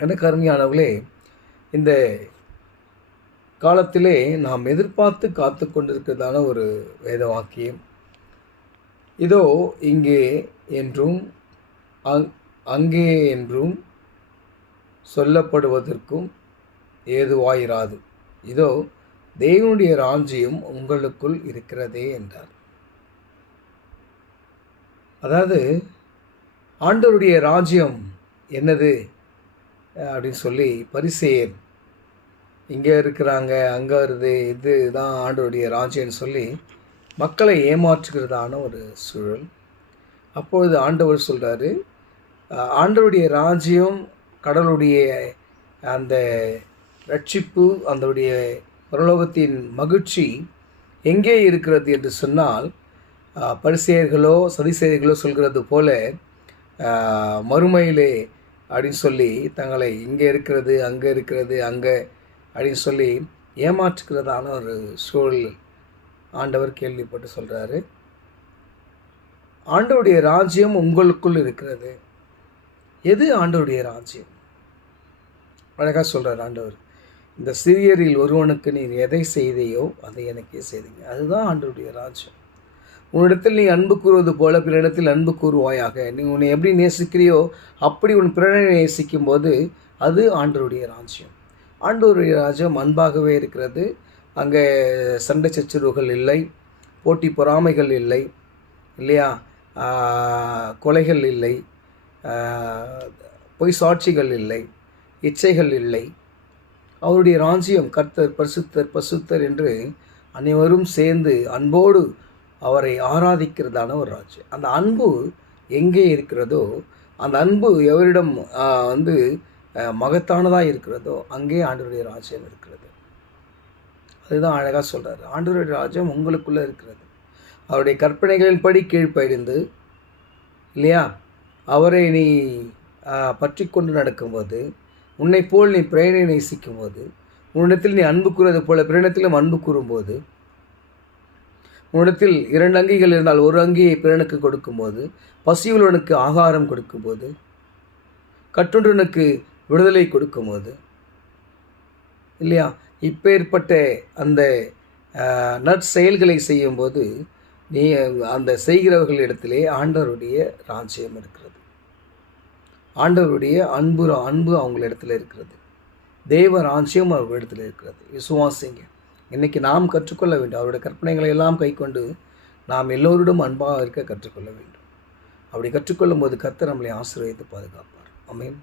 எனக்கு அருமையானவர்களே, இந்த காலத்திலே நாம் எதிர்பார்த்து காத்து கொண்டிருக்கிறதான ஒரு வேத வாக்கியம், இதோ இங்கே என்றும் அங்கே என்றும் சொல்லப்படுவதற்கும் ஏதுவாயிராது. இதோ தேவனுடைய ராஜ்யம் உங்களுக்குள் இருக்கிறதே என்றார். அதாவது ஆண்டவருடைய ராஜ்யம் என்னது அப்படின்னு சொல்லி பரிசேயர் இங்கே இருக்கிறாங்க, அங்கே வருது, இதுதான் ஆண்டவருடைய ராஜ்யம்னு சொல்லி மக்களை ஏமாற்றுகிறதான ஒரு சூழல். அப்பொழுது ஆண்டவர் சொல்கிறாரு, ஆண்டவருடைய ராஜ்யம், கடவுளுடைய அந்த ரட்சிப்பு, அதனுடைய பரலோகத்தின் மகிழ்ச்சி எங்கே இருக்கிறது என்று சொன்னால், பரிசேயர்களோ சதிசேயர்களோ சொல்கிறது போல மறுமையிலே அப்படின்னு சொல்லி தங்களை இங்கே இருக்கிறது, அங்கே இருக்கிறது, அங்கே அப்படின்னு சொல்லி ஏமாற்றுகிறதான ஒரு சூழல் ஆண்டவர் கேள்விப்பட்டு சொல்கிறாரு. ஆண்டவருடைய ராஜ்யம் உங்களுக்குள் இருக்கிறது. எது ஆண்டவருடைய ராஜ்யம்? அழகாக சொல்கிறார் ஆண்டவர், இந்த சிறியரில் ஒருவனுக்கு நீ எதை செய்தையோ அதை எனக்கே செய்தீங்க. அதுதான் ஆண்டவருடைய ராஜ்யம். உன்னிடத்தில் நீ அன்பு கூறுவது போல பிறனிடத்தில் அன்பு கூறுவாயாக. நீ உன்னை எப்படி நேசிக்கிறியோ அப்படி உன் பிறனை நேசிக்கும் போது அது ஆண்டவருடைய ராஜ்யம். ஆண்டவருடைய ராஜ்யம் அன்பாகவே இருக்கிறது. அங்கே சண்டை சச்சரவுகள் இல்லை, போட்டி பொறாமைகள் இல்லை, இல்லையா, கொலைகள் இல்லை, பொய் சாட்சிகள் இல்லை, இச்சைகள் இல்லை. அவருடைய ராஜ்யம் கர்த்தர் பரிசுத்தர் பசுத்தர் என்று அனைவரும் சேர்ந்து அன்போடு அவரை ஆராதிக்கிறதான ஒரு ராஜ்யம். அந்த அன்பு எங்கே இருக்கிறதோ, அந்த அன்பு எவரிடம் மகத்தானதாக இருக்கிறதோ அங்கே ஆண்டவருடைய ராஜ்யம் இருக்கிறது. அதுதான் அழகாக சொல்கிறார், ஆண்டவருடைய ராஜ்யம் உங்களுக்குள்ளே இருக்கிறது. அவருடைய கற்பனைகளின்படி கீழ்ப்படிந்து, இல்லையா, அவரை நீ பற்றி கொண்டு நடக்கும்போது, உன்னை போல் நீ பிறனை நேசிக்கும்போது, உன்னிடத்தில் நீ அன்பு கூறுவது போல பிறனிடத்திலும் அன்பு கூறும்போது, உன்னிடத்தில் 2 அங்கிகள் இருந்தால் ஒரு அங்கியை பிறனுக்கு கொடுக்கும்போது, பசியுள்ளவனுக்கு ஆகாரம் கொடுக்கும்போது, கட்டுண்டனுக்கு விடுதலை கொடுக்கும்போது, இல்லையா, இப்பேற்பட்ட அந்த நற்செயல்களை செய்யும்போது நீ அந்த செய்கிறவர்களிடத்திலே ஆண்டவருடைய ராஜ்யம் இருக்கிறது. ஆண்டவருடைய அன்பு அவங்களிடத்தில் இருக்கிறது. தேவ ராஜ்யம் அவர்களிடத்தில் இருக்கிறது. விசுவாசிங்க. இன்றைக்கி நாம் கற்றுக்கொள்ள வேண்டும். அவருடைய கற்பனைகளை எல்லாம் கைக்கொண்டு நாம் எல்லோரிடம் அன்பாக இருக்க கற்றுக்கொள்ள வேண்டும். அப்படி கற்றுக்கொள்ளும் போது கர்த்தர் நம்மளை ஆசீர்வதித்து பாதுகாப்பார். ஆமென்.